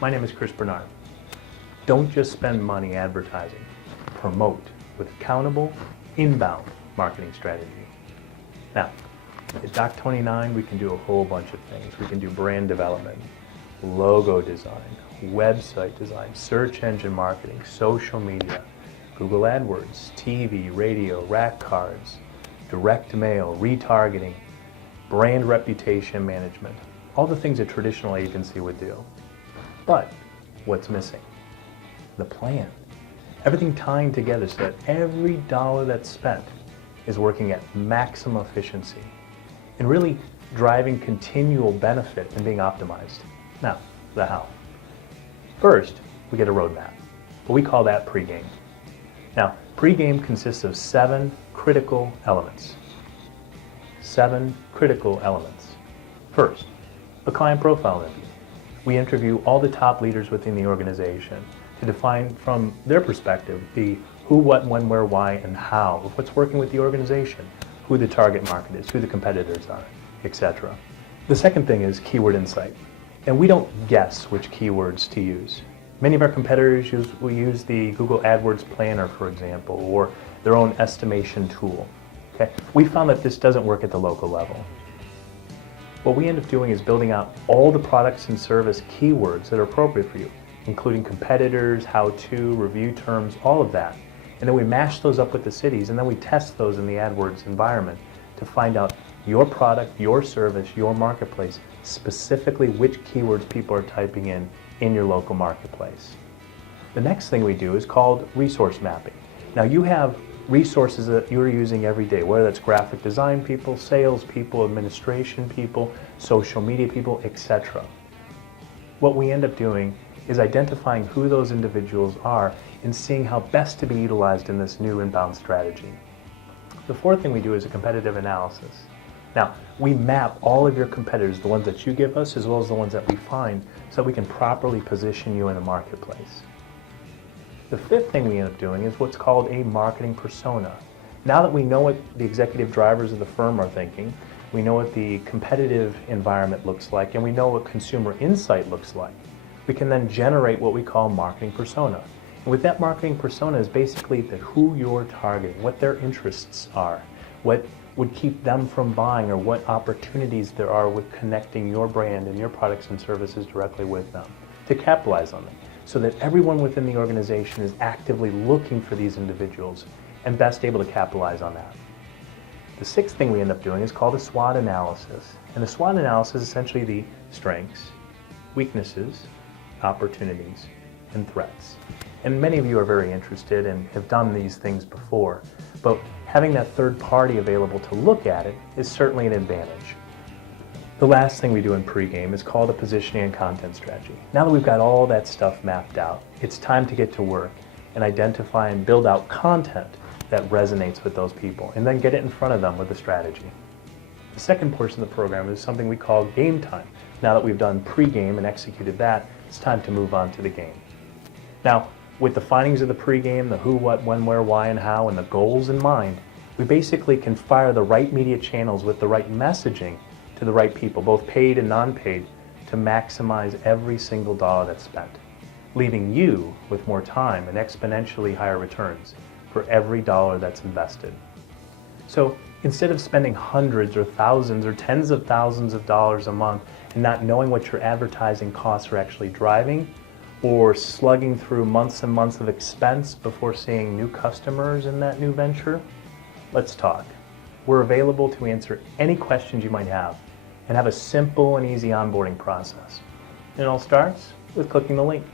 My name is Chris Bernard. Don't just spend money advertising. Promote with accountable, inbound marketing strategy. Now, at Doc29, we can do a whole bunch of things. We can do brand development, logo design, website design, search engine marketing, social media, Google AdWords, TV, radio, rack cards, direct mail, retargeting, brand reputation management, all the things a traditional agency would do. But what's missing? The plan. Everything tying together so that every dollar that's spent is working at maximum efficiency and really driving continual benefit and being optimized. Now, the how. First, we get a roadmap, but we call that pregame. Now, pregame consists of 7 critical elements. 7 critical elements. First, a client profile interview. We interview all the top leaders within the organization to define from their perspective the who, what, when, where, why, and how of what's working with the organization, who the target market is, who the competitors are, etc. The second thing is keyword insight. And we don't guess which keywords to use. Many of our competitors will use the Google AdWords Planner, for example, or their own estimation tool. Okay? We found that this doesn't work at the local level. What we end up doing is building out all the products and service keywords that are appropriate for you, including competitors, how-to, review terms, all of that. And then we mash those up with the cities, and then we test those in the AdWords environment to find out your product, your service, your marketplace, specifically which keywords people are typing in your local marketplace. The next thing we do is called resource mapping. Now you have resources that you're using every day, whether that's graphic design people, sales people, administration people, social media people, etc. What we end up doing is identifying who those individuals are and seeing how best to be utilized in this new inbound strategy. The fourth thing we do is a competitive analysis. Now, we map all of your competitors, the ones that you give us as well as the ones that we find, so that we can properly position you in the marketplace. The fifth thing we end up doing is what's called a marketing persona. Now that we know what the executive drivers of the firm are thinking, we know what the competitive environment looks like, and we know what consumer insight looks like, we can then generate what we call marketing persona. And with that marketing persona is basically who you're targeting, what their interests are, what would keep them from buying, or what opportunities there are with connecting your brand and your products and services directly with them to capitalize on them, so that everyone within the organization is actively looking for these individuals and best able to capitalize on that. The sixth thing we end up doing is called a SWOT analysis. And the SWOT analysis is essentially the strengths, weaknesses, opportunities, and threats. And many of you are very interested and have done these things before, but having that third party available to look at it is certainly an advantage. The last thing we do in pregame is called a positioning and content strategy. Now that we've got all that stuff mapped out, it's time to get to work and identify and build out content that resonates with those people, and then get it in front of them with a strategy. The second portion of the program is something we call game time. Now that we've done pregame and executed that, it's time to move on to the game. Now, with the findings of the pregame, the who, what, when, where, why, and how, and the goals in mind, we basically can fire the right media channels with the right messaging to the right people, both paid and non-paid, to maximize every single dollar that's spent, leaving you with more time and exponentially higher returns for every dollar that's invested. So instead of spending hundreds or thousands or tens of thousands of dollars a month and not knowing what your advertising costs are actually driving, or slugging through months and months of expense before seeing new customers in that new venture, let's talk. We're available to answer any questions you might have and have a simple and easy onboarding process. It all starts with clicking the link.